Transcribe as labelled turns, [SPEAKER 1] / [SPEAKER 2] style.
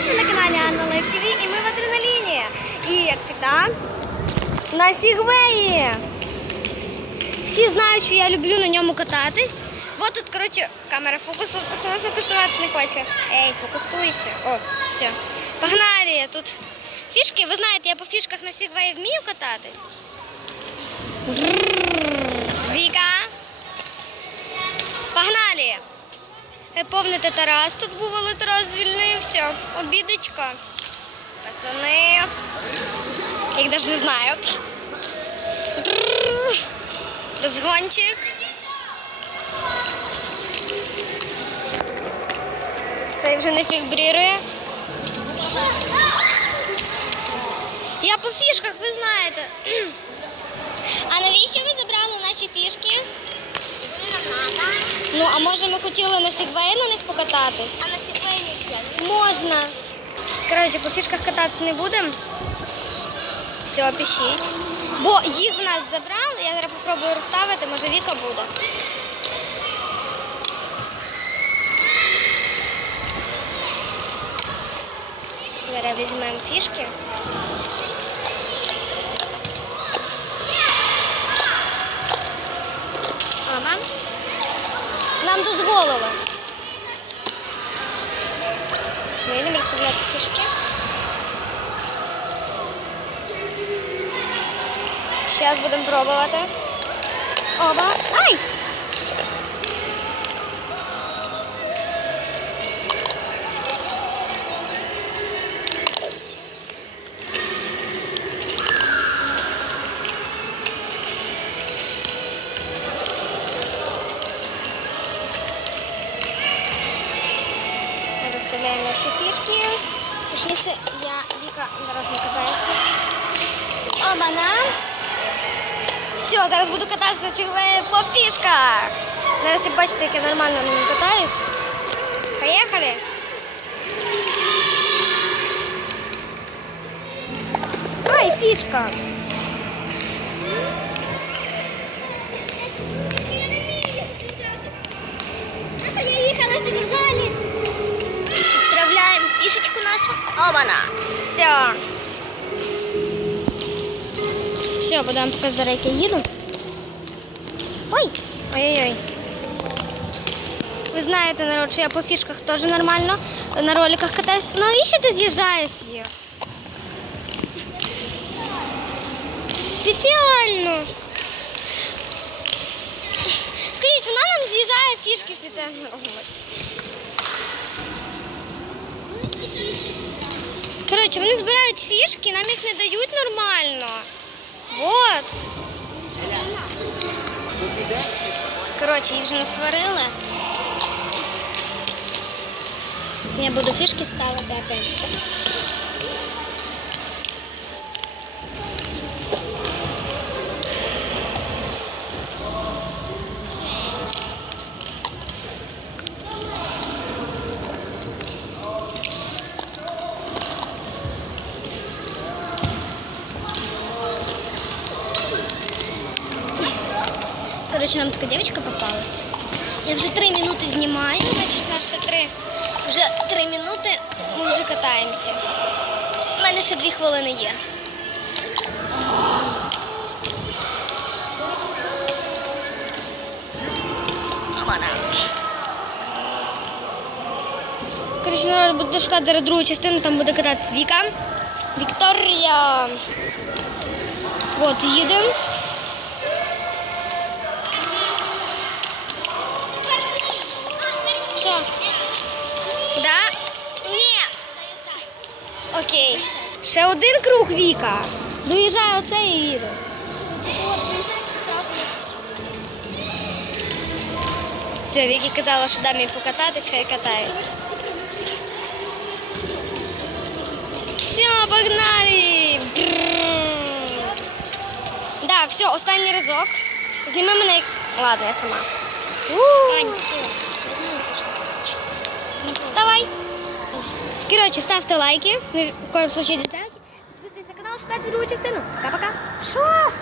[SPEAKER 1] Привіт! На каналі Анна Лайк ТВ і ми в адреналіні. І як завжди, на Сігвеї. Всі знають, що я люблю на ньому кататись. Вот тут, коротше, камера фокусу, фокусуватися не хоче. Ей, фокусуйся. О, все. Погнали! Тут фішки. Ви знаєте, я по фішках на Сігвеї вмію кататись. Віка. Погнали! Е, Повните Тарас тут був, але Тарас звільнився. Обідочка. Пацани. Я їх навіть не знаю. Розгончик. Цей вже не фігбрірує. Я по фішках, ви знаєте. А навіщо ви забрали наші фішки? Ну, а може ми хотіли на Сігвеї на них покататись?
[SPEAKER 2] А на Сігвеї нельзя.
[SPEAKER 1] Можна. Коротше, по фішках кататися не будемо. Все, пишіть. Бо їх в нас забрали, я зараз попробую розставити, може Віка буде. Зараз візьмемо фішки. Нам дозволили. Ми йдемо розставляти фішки. Зараз будемо пробувати. Оба. Ай! Розставляємо наші фішки. Точніше, я Віка зараз не катається. Оба-на. Все, зараз буду цих ве- по фішках. Нарешті бачите, як я нормально на ньому катаюсь. Поїхали. Ай, фішка. Оба-на. Все. Все, будемо показати, як я їду. Ой! Ой-ой-ой. Ви знаєте, народ, що я по фішках теж нормально на роликах катаюсь. Ну, навіщо ти з'їжджаєш їх? Спеціально. Скажіть, нам з'їжджає фішки спеціально Коротше, вони збирають фішки, нам їх не дають нормально. Вот. Коротше, їх вже насварили. Я буду фішки ставити Короче, нам така дівчинка попалась. Я вже три значить у нас ще три. Вже три минути ми вже катаємося. У мене ще дві хвилини є. Коротше, народ буде шукати другу частину, там буде кататися Віка. Вікторія. От, їдемо. Окей. Ще один круг Віка. Доїжджає оце і.
[SPEAKER 2] От, сразу.
[SPEAKER 1] Все, Вікі казала, що дам їй покататись, хай катається. Все, погнали! Бррр. Да, все, останній разок. Зніми мене. Ладно, я сама.
[SPEAKER 2] Ань, все.
[SPEAKER 1] Вставай. Короче, ставте лайки. В коем случае десятки. Підписуйтесь на канал, шукайте другу частину. Пока-пока. Що?